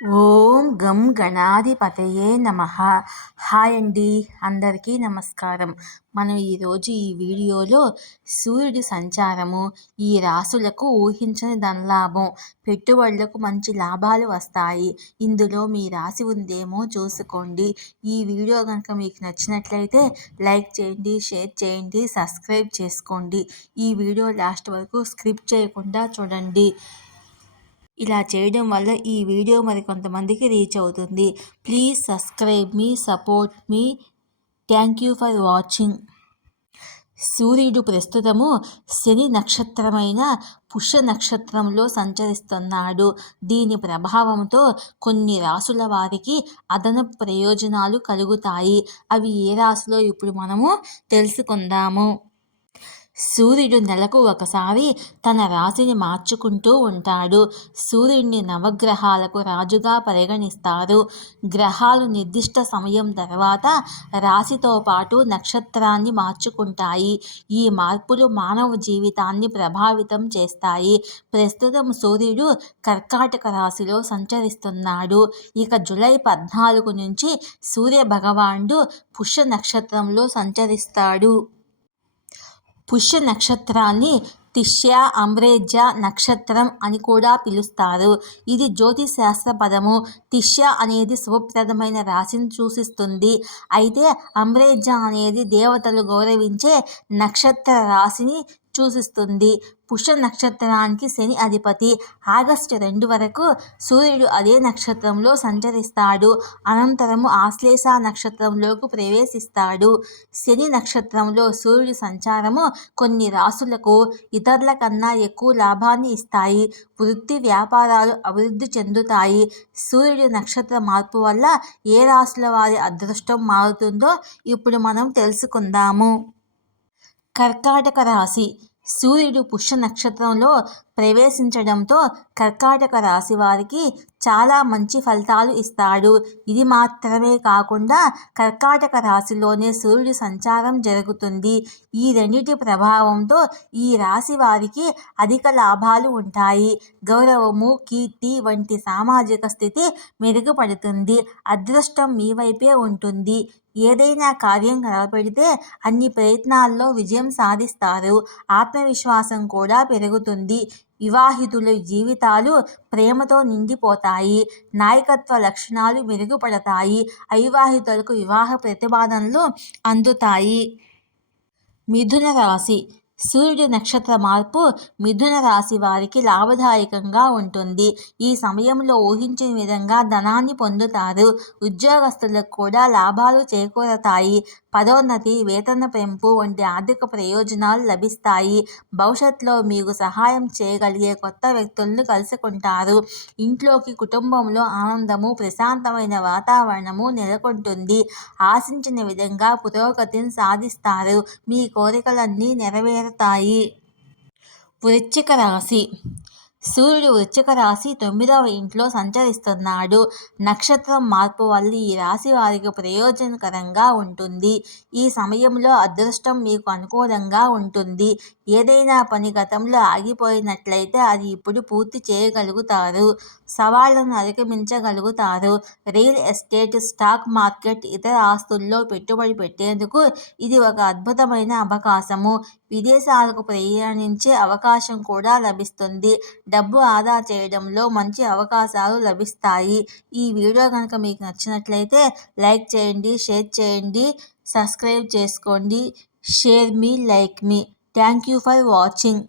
ఓం గం గణాధిపతయే నమః. హాయ్ అండి, అందరికీ నమస్కారం. మనం ఈరోజు ఈ వీడియోలో సూర్యుడి సంచారము, ఈ రాసులకు ఊహించని ధనలాభం, పెట్టుబడులకు మంచి లాభాలు వస్తాయి. ఇందులో మీ రాశి ఉందేమో చూసుకోండి. ఈ వీడియో కనుక మీకు నచ్చినట్లయితే లైక్ చేయండి, షేర్ చేయండి, సబ్స్క్రైబ్ చేసుకోండి. ఈ వీడియో లాస్ట్ వరకు స్క్రిప్ట్ చేయకుండా చూడండి. ఇలా చేయడం వల్ల ఈ వీడియో మరి కొంతమందికి రీచ్ అవుతుంది. Please subscribe me, support me. Thank you for watching. సూర్యుడు ప్రస్తుతము శని నక్షత్రమైన పుష్య నక్షత్రంలో సంచరిస్తున్నాడు. దీని ప్రభావంతో కొన్ని రాసుల వారికి అదనపు ప్రయోజనాలు కలుగుతాయి. అవి ఏ రాశిలో ఇప్పుడు మనము తెలుసుకుందాము. సూర్యుడు నెలకు ఒకసారి తన రాశిని మార్చుకుంటూ ఉంటాడు. సూర్యుడిని నవగ్రహాలకు రాజుగా పరిగణిస్తారు. గ్రహాలు నిర్దిష్ట సమయం తర్వాత రాశితో పాటు నక్షత్రాన్ని మార్చుకుంటాయి. ఈ మార్పులు మానవ జీవితాన్ని ప్రభావితం చేస్తాయి. ప్రస్తుతం సూర్యుడు కర్కాటక రాశిలో సంచరిస్తున్నాడు. ఇక జూలై 14 నుంచి సూర్య భగవానుడు పుష్య నక్షత్రంలో సంచరిస్తాడు. పుష్య నక్షత్రాన్ని తిష్య అమ్రేజ నక్షత్రం అని కూడా పిలుస్తారు. ఇది జ్యోతిష్ శాస్త్ర పదము. తిష్య అనేది శుభప్రదమైన రాశిని సూచిస్తుంది. అయితే అమ్రేజ అనేది దేవతలు గౌరవించే నక్షత్ర రాశిని సూచిస్తుంది. పుష్య నక్షత్రానికి శని అధిపతి. ఆగస్టు 2 వరకు సూర్యుడు అదే నక్షత్రంలో సంచరిస్తాడు. అనంతరము ఆశ్లేష నక్షత్రంలోకి ప్రవేశిస్తాడు. శని నక్షత్రంలో సూర్యుడి సంచారము కొన్ని రాసులకు ఇతరుల కన్నా ఎక్కువ లాభాన్ని ఇస్తాయి. వృత్తి వ్యాపారాలు అభివృద్ధి చెందుతాయి. సూర్యుడి నక్షత్ర మార్పు వల్ల ఏ రాశుల వారి అదృష్టం మారుతుందో ఇప్పుడు మనం తెలుసుకుందాము. కర్కాటక రాశి. సూర్యుడు పుష్య నక్షత్రంలో ప్రవేశించడంతో కర్కాటక రాశి వారికి చాలా మంచి ఫలితాలు ఇస్తాడు. ఇది మాత్రమే కాకుండా కర్కాటక రాశిలోనే సూర్యుడి సంచారం జరుగుతుంది. ఈ రెండిటి ప్రభావంతో ఈ రాశి వారికి అధిక లాభాలు ఉంటాయి. గౌరవము, కీర్తి వంటి సామాజిక స్థితి మెరుగుపడుతుంది. అదృష్టం మీ వైపే ఉంటుంది. ఏదైనా కార్యం తలపెడితే అన్ని ప్రయత్నాల్లో విజయం సాధిస్తారు. ఆత్మవిశ్వాసం కూడా పెరుగుతుంది. వివాహితుల జీవితాలు ప్రేమతో నిండిపోతాయి. నాయకత్వ లక్షణాలు మెరుగుపడతాయి. అవివాహితులకు వివాహ ప్రతిపాదనలు అందుతాయి. మిథున రాశి. సూర్యుడి నక్షత్ర మార్పు మిథున రాశి వారికి లాభదాయకంగా ఉంటుంది. ఈ సమయంలో ఊహించిన విధంగా ధనాన్ని పొందుతారు. ఉద్యోగస్తులకు కూడా లాభాలు చేకూరతాయి. పదోన్నతి, వేతన పెంపు వంటి ఆర్థిక ప్రయోజనాలు లభిస్తాయి. భవిష్యత్తులో మీకు సహాయం చేయగలిగే కొత్త వ్యక్తులను కలుసుకుంటారు. ఇంట్లోకి, కుటుంబంలో ఆనందము, ప్రశాంతమైన వాతావరణము నెలకొంటుంది. ఆశించిన విధంగా పురోగతిని సాధిస్తారు. మీ కోరికలన్నీ నెరవేరుతాయి. వృశ్చిక రాశి. సూర్యుడు వృశ్చిక రాశి 9వ ఇంట్లో సంచరిస్తున్నాడు. నక్షత్రం మార్పు వల్ల ఈ రాశి వారికి ప్రయోజనకరంగా ఉంటుంది. ఈ సమయంలో అదృష్టం మీకు అనుకూలంగా ఉంటుంది. ఏదైనా పని గతంలో ఆగిపోయినట్లయితే అది ఇప్పుడు పూర్తి చేయగలుగుతారు. సవాళ్లను అధిగమించగలుగుతారు. రియల్ ఎస్టేట్, స్టాక్ మార్కెట్, ఇతర ఆస్తుల్లో పెట్టుబడి పెట్టేందుకు ఇది ఒక అద్భుతమైన అవకాశము. విదేశాలకు ప్రయాణించే అవకాశం కూడా లభిస్తుంది. డబ్బు ఆదా చేయడంలో మంచి అవకాశాలు లభిస్తాయి. ఈ వీడియో కనుక మీకు నచ్చినట్లయితే లైక్ చేయండి, షేర్ చేయండి, సబ్స్క్రైబ్ చేసుకోండి. Share me, like me. Thank you for watching.